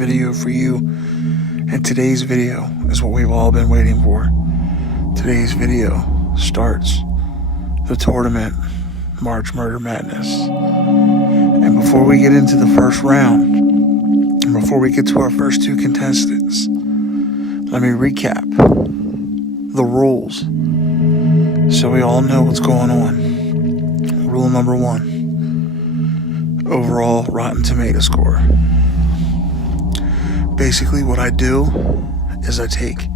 video for you. And today's video is what we've all been waiting for. Today's video starts the tournament, March Murder Madness. And before we get into the first round, and before we get to our first two contestants, let me recap the rules so we all know what's going on. Rule number 1, overall Rotten Tomato score. Basically what I do is I take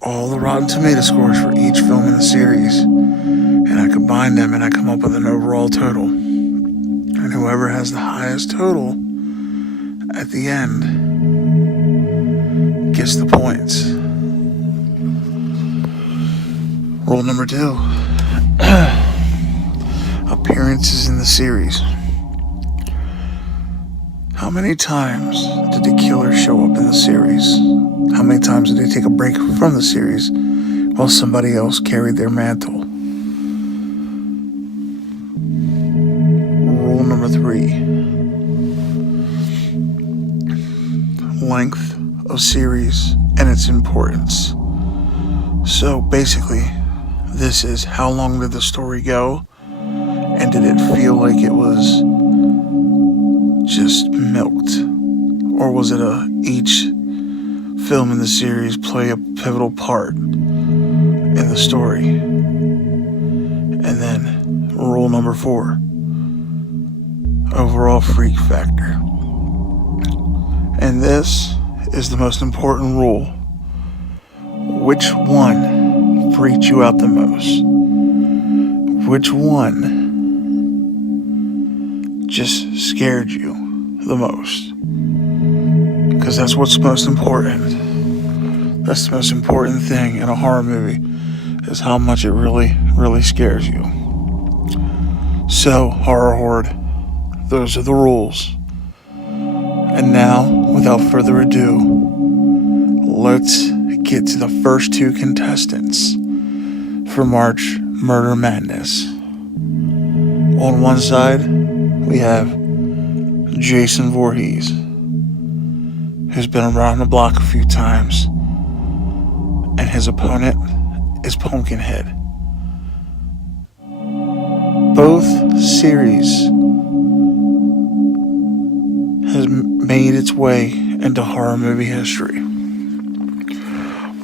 all the Rotten Tomato scores for each film in the series and I combine them and I come up with an overall total. And whoever has the highest total at the end gets the points. Rule number 2. Appearances in the series. How many times did the killer show up in the series? How many times did they take a break from the series while somebody else carried their mantle? Rule number 3. Length of series and its importance. So basically, this is how long did the story go, and did it feel like it was just milked, or was it each film in the series play a pivotal part in the story? And then rule number 4, overall freak factor. And this is the most important rule. Which one freaked you out the most? Which one just scared you the most? Because that's what's most important. That's the most important thing in a horror movie, is how much it really, really scares you. So, Horror Horde, those are the rules. And now, without further ado, let's get to the first two contestants for March Murder Madness. On one side, we have Jason Vorhees, who's been around the block a few times, and his opponent is Pumpkinhead. Both series has made its way into horror movie history.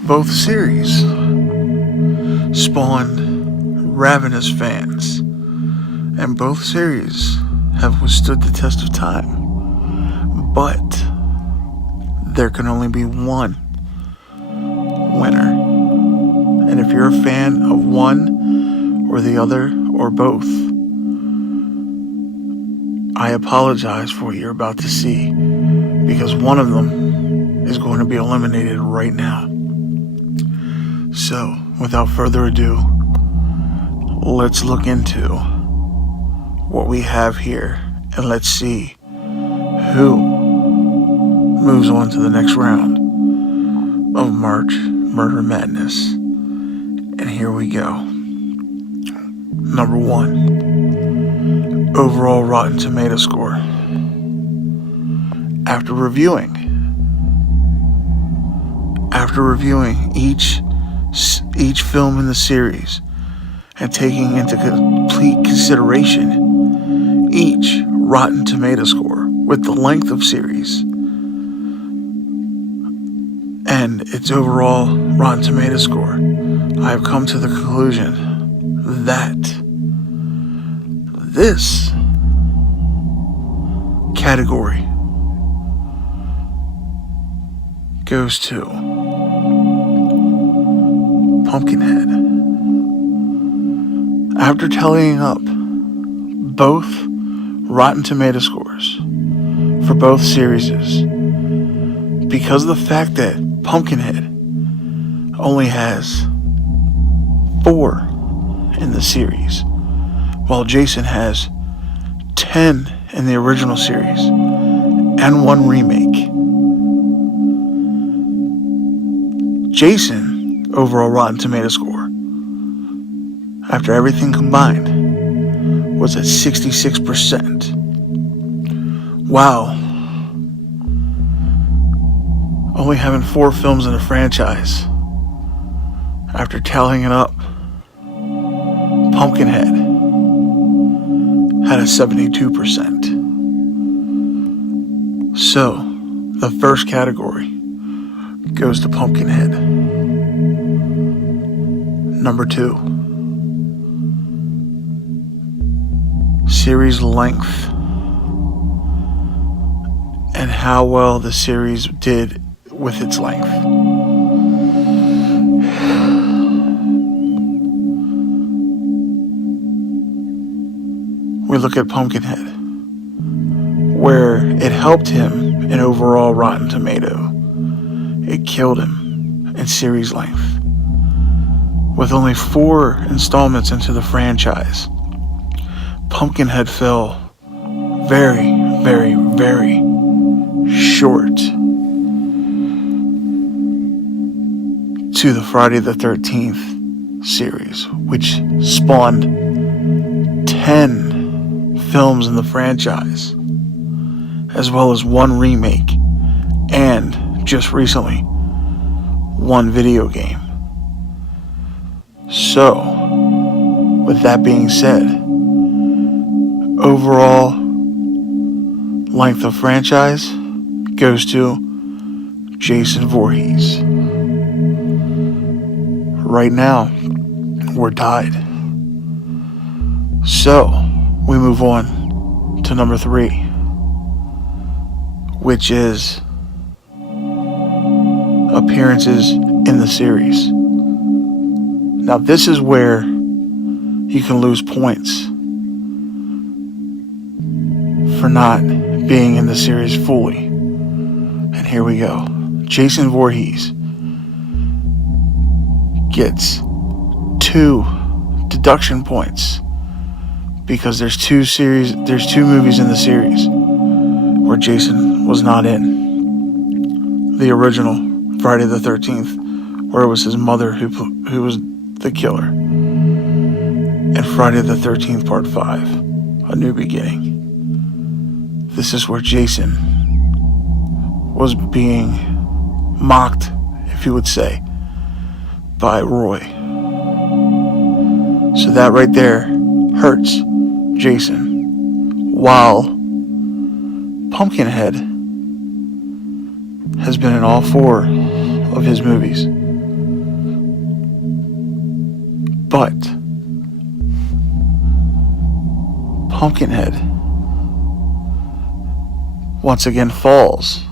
Both series spawned ravenous fans, and both series have withstood the test of time. But there can only be one winner. And if you're a fan of one or the other or both, I apologize for what you're about to see, because one of them is going to be eliminated right now. So, without further ado, let's look into what we have here, and let's see who moves on to the next round of March Murder Madness. And here we go. Number 1, overall Rotten Tomato score. After reviewing each film in the series and taking into complete consideration each Rotten Tomato score with the length of series and its overall Rotten Tomato score, I have come to the conclusion that this category goes to Pumpkinhead. After tallying up both Rotten Tomato scores for both series, because of the fact that Pumpkinhead only has 4 in the series, while Jason has 10 in the original series and 1 remake, Jason overall Rotten Tomato score, after everything combined, was at 66%. Wow. only having 4 films in the franchise. After tallying it up, Pumpkinhead had a 72%. So, the first category goes to Pumpkinhead. Number 2, series length and how well the series did with its length. We look at Pumpkinhead, where it helped him in overall Rotten Tomato. It killed him in series length. With only 4 installments into the franchise, Pumpkinhead fell very, very, very short to the Friday the 13th series, which spawned 10 films in the franchise, as well as 1 remake, and just recently 1 video game. So, with that being said, overall length of franchise goes to Jason Vorhees. Right now, we're tied. So, we move on to number 3, which is appearances in the series. Now, this is where you can lose points for not being in the series fully. And here we go. Jason Vorhees gets 2 deduction points because there's 2 movies in the series where Jason was not in. The original Friday the 13th, where it was his mother who was the killer, and Friday the 13th Part 5, A New Beginning. This is where Jason was being mocked, if you would say, by Roy. So that right there hurts Jason, while Pumpkinhead has been in all 4 of his movies. But Pumpkinhead once again falls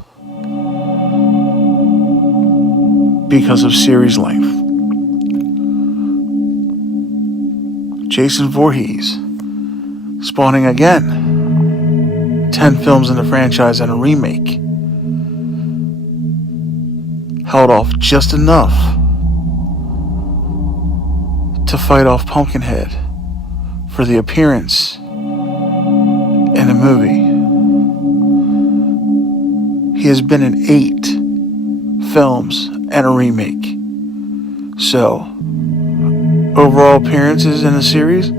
because of series length. Jason Voorhees spawning again 10 films in the franchise and a remake held off just enough to fight off Pumpkinhead for the appearance in a movie. He has been in 8 films and a remake. So, overall appearances in the series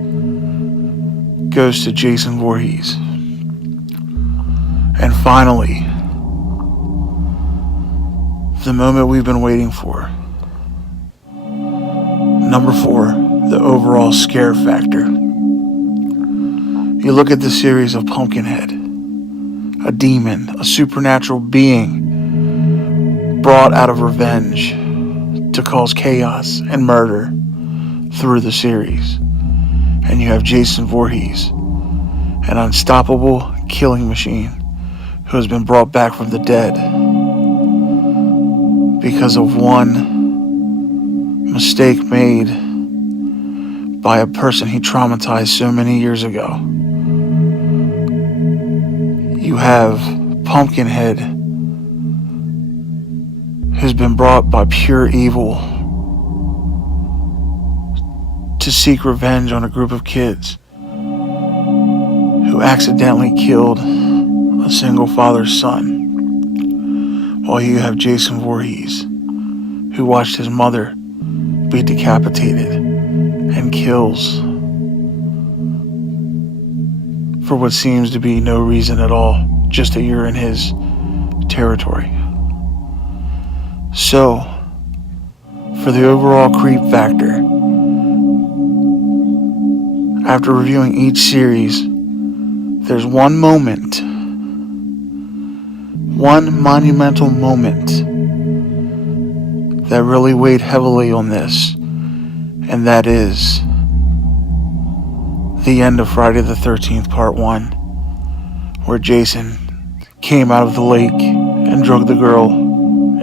goes to Jason Voorhees. And finally, the moment we've been waiting for. Number 4, the overall scare factor. You look at the series of Pumpkinhead, a demon, a supernatural being brought out of revenge to cause chaos and murder through the series. And you have Jason Voorhees, an unstoppable killing machine who has been brought back from the dead because of one mistake made by a person he traumatized so many years ago. You have Pumpkinhead, who's been brought by pure evil to seek revenge on a group of kids who accidentally killed a single father's son. While you have Jason Voorhees, who watched his mother be decapitated and kills for what seems to be no reason at all, just that you're in his territory. So, for the overall creep factor, after reviewing each series, there's one moment, one monumental moment that really weighed heavily on this, and that is the end of Friday the 13th Part 1, where Jason came out of the lake and drugged the girl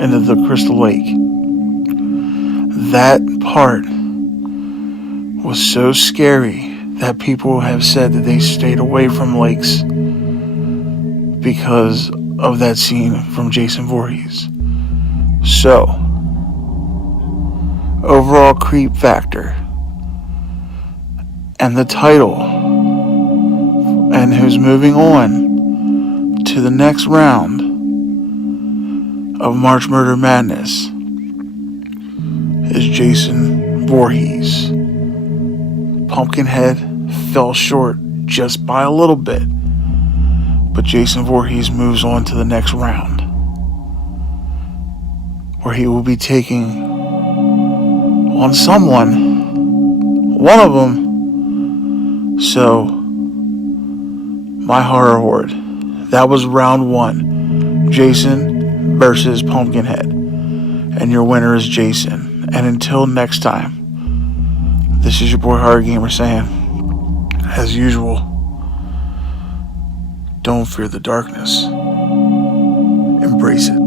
into the crystal lake. That part was so scary that people have said that they stayed away from lakes because of that scene from Jason Vorhees. So, overall creep factor, and the title, and who's moving on to the next round of March Murder Madness is Jason Vorhees. Pumpkinhead fell short just by a little bit, but Jason Vorhees moves on to the next round, where he will be taking on someone, one of them. So, my horror horde, that was round 1, Jason versus Pumpkinhead, and your winner is Jason. And until next time, this is your boy Horror Gamer saying, as usual, don't fear the darkness, embrace it.